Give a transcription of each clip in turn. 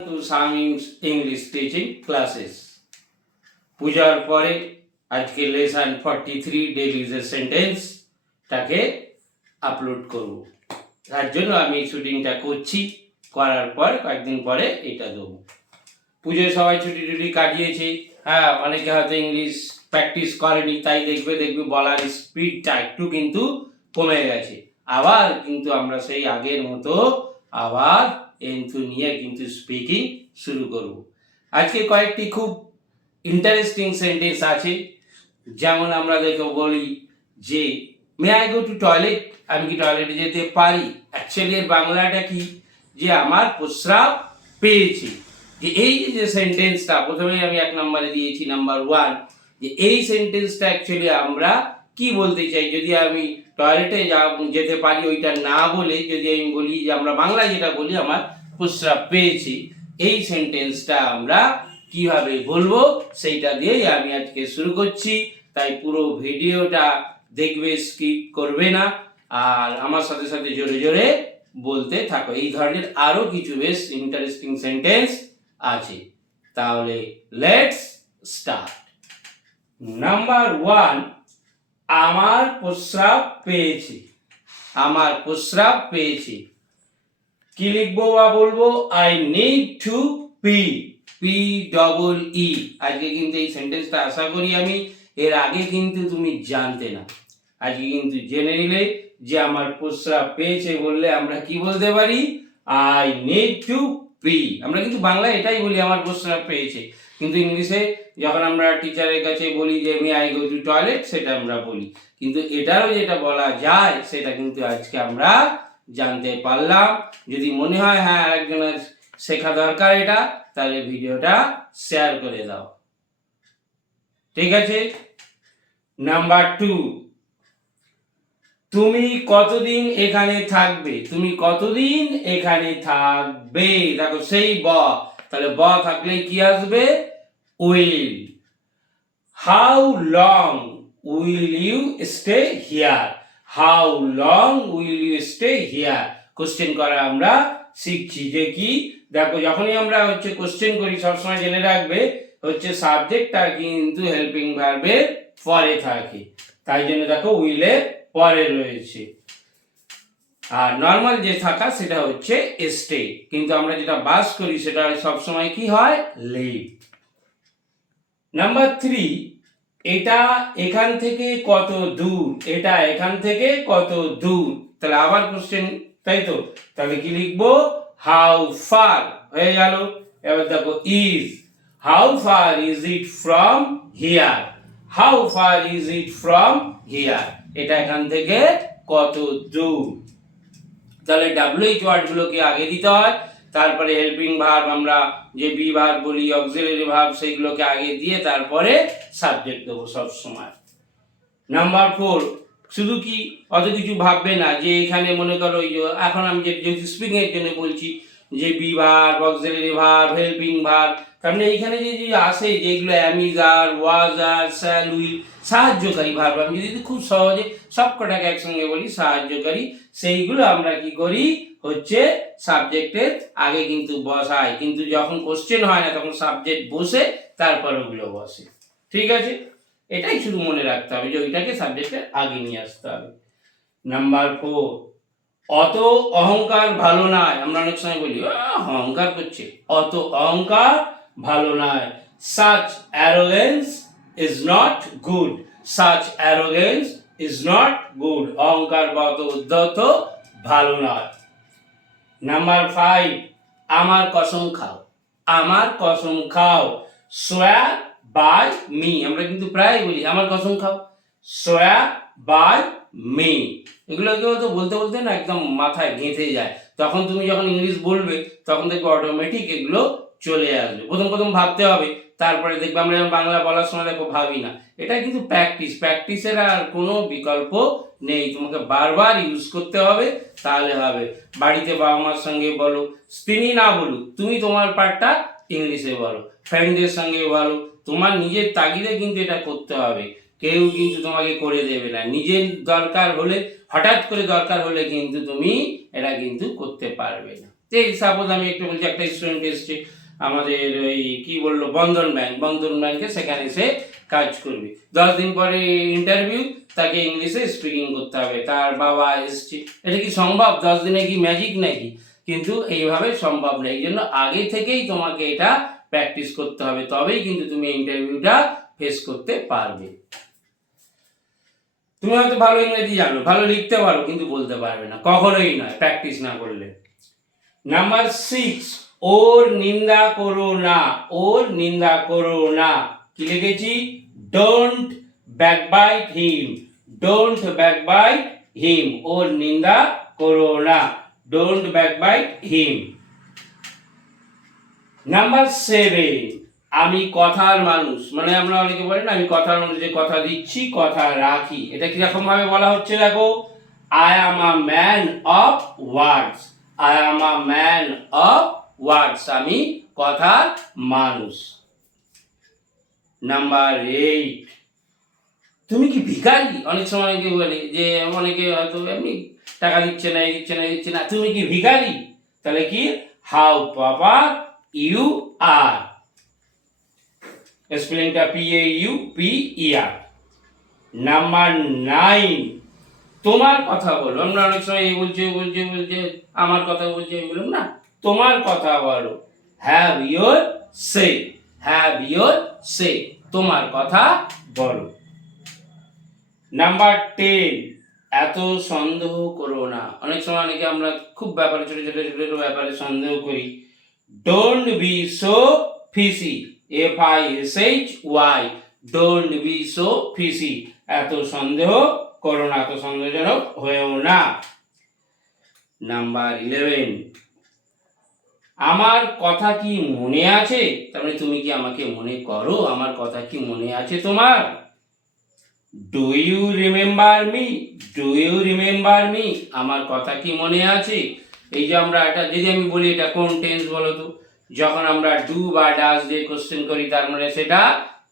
to Shamim's English teaching classes. পূজার পরে আজকে লেসন 43 ডেইলি ইউজের সেন্টেন্স টাকে আপলোড করব। তার জন্য আমি শুটিংটা করছি, করার পর কয়েকদিন পরে এটা দেবো। পুজোয় সবাই ছুটি টুটি কাটিয়েছে, হ্যাঁ, অনেকে হয়তো ইংলিশ প্র্যাকটিস করেনি, তাই দেখবে বলার স্পিডটা একটু কিন্তু কমে গেছে। আবার কিন্তু আমরা সেই আগের মতো আবার এন্থু নিয়ে কিন্তু স্পিকিং শুরু করব। আজকে কয়েকটি খুব ইন্টারেস্টিং সেন্টেন্স আছে। যেমন আমরা বলি যে may I go to toilet, আমি কি টয়লেটে যেতে পারি? অ্যাকচুয়ালি এর বাংলাটা কি, যে আমার প্রস্রাব পেয়েছি। যে এই যে সেন্টেন্সটা প্রথমেই আমি এক নম্বরে দিয়েছি, নাম্বার 1, যে এই সেন্টেন্সটা অ্যাকচুয়ালি আমরা কি বলতে চাই। যদি আমি টয়লেটে যেতে পারি ওইটা না বলে যদি আমি বলি যে আমরা বাংলায় যেটা বলি আমার প্রস্রাব পেয়েছি, এই সেন্টেন্সটা আমরা কিভাবে বলবো সেইটা দিয়েই আমি আজকে শুরু করছি। তাই পুরো ভিডিওটা দেখবে, স্কিপ করবে না, আর আমার সাথে সাথে জোরে জোরে বলতে থাকো। এই ধরনের আরো কিছু বেশ ইন্টারেস্টিং সেন্টেন্স আছে। তাহলে লেটস স্টার্ট। নাম্বার 1, আমার প্রস্রাব পেয়েছি। আমার প্রস্রাব পেয়েছি। কি লিখবো বা বলবো? I need to P, PEE। আজকে কিন্তু এই সেন্টেন্সটা আশা করি আমি এর আগে কিন্তু তুমি জানতে না, আজকে কিন্তু জেনে নিলে যে আমার প্রস্রাব পেয়েছে বললে আমরা কি বলতে পারি? I need to P. আমরা কিন্তু বাংলায় এটাই বলি, আমার প্রস্রাব পেয়েছে, কিন্তু ইংলিশে যখন আমরা টিচারের কাছে বলি যে may I go to toilet, সেটা আমরা বলি। কিন্তু এটারও যেটা বলা যায় সেটা কিন্তু আজকে আমরা জানতে পারলাম। যদি মনে হয় হ্যাঁ আরেকজনের শেখা দরকার এটা, তাহলে ভিডিওটা শেয়ার করে দাও। ঠিক আছে। নাম্বার 2, তুমি কতদিন এখানে থাকবে? তুমি কতদিন এখানে থাকবে? দেখো সেই তাহলে থাকলে কি আসবে? Will. How long will you stay here? How long will you stay here? Question করা আমরা শিখছি। যে কি, দেখো যখনই আমরা কোশ্চেন করি সবসময় জেনে রাখবে সাবজেক্টটা কিন্তু হেল্পিং ভার্বের পরে থাকে, তাই জন্য দেখো উইলের পরে রয়েছে। আর নর্মাল যে থাকা সেটা স্টে, কিন্তু আমরা যেটা বাস করি সেটা সবসময় কি হয়? লিভ। নাম্বার 3, এটা এখান থেকে কত দূর? এটা এখান থেকে কত দূর? তাহলে আবার কোশ্চেন, তাই তো? তাহলে কি লিখবো? হাউ ফার হয়ে গেল। এবার দেখো is, how far is it from here? How far is it from here? এটা এখান থেকে কত দূর? তাহলে WH ওয়ার্ডগুলোকে আগে দিতে হয়, তারপরে হেল্পিং ভার্ব আমরা যে বি ভার্ব বলি, অক্সিলারি ভার্ব, সেইগুলোকে আগে দিয়ে তারপরে সাবজেক্ট দেবো সব সময়। নাম্বার 4, শুধু কি অত কিছু ভাববে না যে এখানে মনে করো এখন আমি যেহেতু স্পিকিং এর জন্য বলছি যে be verb, auxiliary verb, helping verb, তার মানে এইখানে যে আসে যেগুলো অ্যামিজার, ওয়াজার, শ্যাল, উইল, সাহায্যকারী ভার্ব, আমি যদি খুব সহজে সবকটাকে একসঙ্গে বলি সাহায্যকারী, সেইগুলো আমরা কি করি সাবজেক্টের আগে কিন্তু বসাই, কিন্তু যখন কোশ্চেন হয় না তখন সাবজেক্ট বসে তারপর ওগুলো বসে। ঠিক আছে, এটাই শুধু মনে রাখতে হবে যে ওইটাকে সাবজেক্টের আগে নিয়ে আসতে হবে। নাম্বার 4, অত অহংকার ভালো নয়। আমরা অনেক সময় বলি অহংকার করছে, অত অহংকার ভালো নয়। such arrogance is not good. such arrogance is not good. অহংকার বা অত উদ্ধত ভালো নয়। নাম্বার 5, আমার কসম খাও। আমার কসম খাও। swear by me, আমরা কিন্তু প্রায় বলি আমার কসম খাও, swear by me। এগুলোকে তো বলতে বলতে না একদম মাথায় গেঁথে যায়, তখন তুমি যখন ইংলিশ বলবে তখন দেখবে অটোমেটিক এগুলো চলে আসবে। প্রথম ভাবতে হবে, তারপরে দেখবে আমরা বাংলা বলার সময় দেখো ভাবি না। এটা কিন্তু প্র্যাকটিসের আর কোনো বিকল্প নেই, তোমাকে বারবার ইউজ করতে হবে, তাহলে হবে। বাড়িতে বাবা মার সঙ্গে বলো, তিনি না বলুক, তুমি তোমার পার্টটা ইংলিশে বলো, ফ্রেন্ডদের সঙ্গে বলো, তোমার নিজের তাগিদে কিন্তু এটা করতে হবে, কেউ কিন্তু তোমাকে করে দেবে না। নিজের দরকার হলে, হঠাৎ করে দরকার হলে কিন্তু তুমি এটা কিন্তু করতে পারবে না। এই সাপোজ আমি একটু বলছি, একটা স্টুডেন্ট এসছে আমাদের ওই কি বললো বন্ধন ব্যাংকে, সেখানে সে কাজ করবে, 10 দিন পরে ইন্টারভিউ, তাকে ইংলিশে স্পিকিং করতে হবে, তার বাবা এসছে। এটা কি সম্ভব? 10 দিনে কি ম্যাজিক নাকি? কিন্তু এইভাবে সম্ভব না। এই জন্য আগে থেকেই তোমাকে এটা প্র্যাকটিস করতে হবে, তবেই কিন্তু তুমি ইন্টারভিউটা ফেস করতে পারবে। তুমি হয়তো ভালো ইংরেজি জানো, ভালো লিখতে পারো, কিন্তু বলতে পারবে না, কখনোই নয়, প্র্যাকটিস না করলে। নাম্বার 6, ওর নিন্দা করো না, ওর নিন্দা করো না। কি লিখেছি? ডোন্ট ব্যাকবাইট হিম, ডোন্ট ব্যাকবাইট হিম, ওর নিন্দা করো না, ডোন্ট ব্যাকবাইট হিম। নাম্বার 7, আমি কথার মানুষ, মানে আমরা অনেকে বলি না আমি কথার মানুষ, যে কথা দিচ্ছি কথা রাখি। এটা কিরকম ভাবে বলা হচ্ছে দেখো, I am a man of words, I am a man of words, আমি কথার মানুষ। নাম্বার 8, তুমি কি ভিখারি? অনেক সময় অনেকে বলে যে, অনেকে হয়তো এমনি টাকা দিচ্ছে না, দিচ্ছে না, তুমি কি ভিখারি? তাহলে কি, হাউ প্রপার ইউ আর, স্পেলিংটা PAUPER। নাম্বার 9, তোমার কথা বলো। আমরা অনেক সময় এই বলছে আমার কথা বলছে, আমি বললাম না, তোমার কথা বলো, have your say, have your say, তোমার কথা বলো। নাম্বার 10, এত সন্দেহ করো না। অনেক সময় অনেকে আমরা খুব ব্যাপারে, ছোট ছোট ব্যাপারে সন্দেহ করি। Don't be so fishy, FISHY, don't be so fishy, এত সন্দেহ করো না, এত সন্দেহজনক হয়েও না। নাম্বার 11, আমার কথা কি মনে আছে? তার মানে তুমি কি আমাকে মনে করো? আমার কথা কি মনে আছে তোমার? Do you remember me, do you remember me, আমার কথা কি মনে আছে? এই যে আমরা এটা যদি আমি বলি, এটা কোন টেন্স বলো তো? যখন আমরা ডু বা ডাজ দিয়ে কোশ্চেন করি, তার মানে সেটা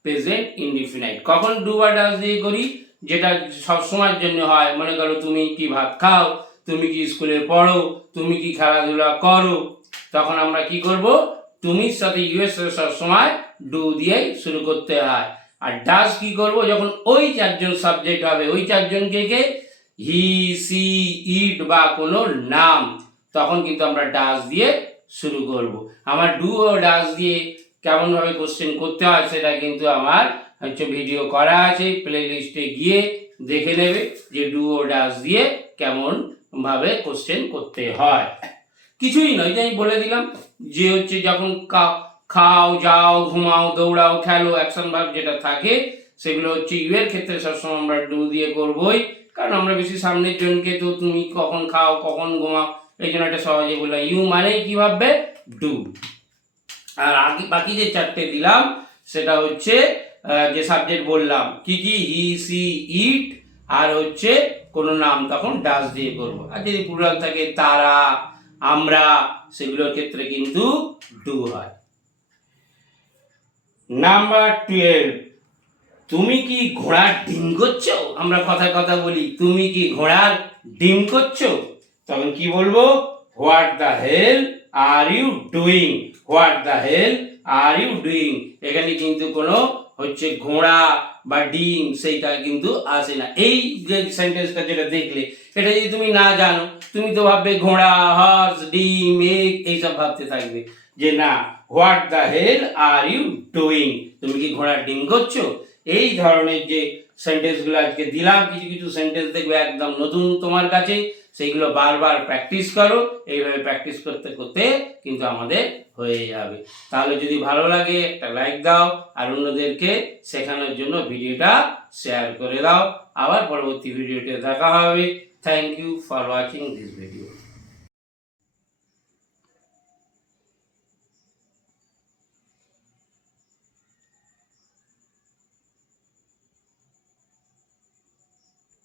প্রেজেন্ট ইনডিফিনাইট। কখন ডু বা ডাজ দিয়ে করি? যেটা সব সময়ের জন্য হয়। মনে করো তুমি কি ভাত খাও, তুমি কি স্কুলে পড়ো, তুমি কি খেলাধুলা করো, তখন আমরা কি করব? তুমির সাথে ইউএস সব সময় ডু দিয়েই শুরু করতে হয়। আর ডাজ কি করব? যখন ওই 4জন সাবজেক্ট হবে, ওই 4জন কে, হি, সি, ইট বা কোনো নাম, তখন কিন্তু আমরা ডাজ দিয়ে শুরু করব। আমার ডু ও ডাজ দিয়ে কেমন ভাবে কোশ্চেন করতে হয় সেটা কিন্তু আমার ভিডিও করা আছে, প্লে লিস্টে গিয়ে দেখে নেবে যে ডু ও ডাজ দিয়ে কেমন ভাবে কোশ্চেন করতে হয়। কিছুই নয়, যে আমি বলে দিলাম যে যখন খাও, যাও, ঘুমাও, দৌড়াও, খেলো, অ্যাকশন ভার্ব যেটা থাকে সেগুলো ইউ এর ক্ষেত্রে সবসময় আমরা ডু দিয়ে করবই, কারণ আমরা বেশি সামনের জনকে তো তুমি কখন খাও, কখন ঘুমাও, এই জন্য এটা সহজে বললাম। ইউ মানে কি ভাববে? ডু। আর বাকি যে 4টে দিলাম সেটা হচ্ছে যে সাবজেক্ট বললাম কি, হি, সি, ইট, আর কোনো নাম, তখন ডাজ দিয়ে করব। আর যদি প্লুরাল থাকে তারা, আমরা, সেগুলোর ক্ষেত্রে কিন্তু ডু হয়। নাম্বার 12, তুমি কি ঘোড়ার ডিম করছো? আমরা কথা বলি, তুমি কি ঘোড়ার ডিম করছো? তখন কি বলবো? What the hell are you doing, what the hell are you doing. এখানে কিন্তু কোনো ঘোড়া বা ডিম সেইটা কিন্তু আসে না। এই যে সেন্টেন্সটা যেটা দেখলে, এটা যদি তুমি না জানো, তুমি তো ভাববে ঘোড়া, হর্স, ডিম, এগ, এইসব ভাবতে থাকবে যে না, what the hell are you doing, তুমি কি ঘোড়ার ডিম করছো? এই ধরনের যে সেন্টেন্সগুলো আজকে দিলাম, কিছু সেন্টেন্স দেখবে একদম নতুন তোমার কাছে, সেইগুলো বারবার প্র্যাকটিস করো। এইভাবে প্র্যাকটিস করতে করতে কিন্তু আমাদের হয়ে যাবে। তাহলে যদি ভালো লাগে একটা লাইক দাও, আর অন্যদেরকে শেখানোর জন্য ভিডিওটা শেয়ার করে দাও। আবার পরবর্তী ভিডিওতে দেখা হবে। Thank you for watching this video.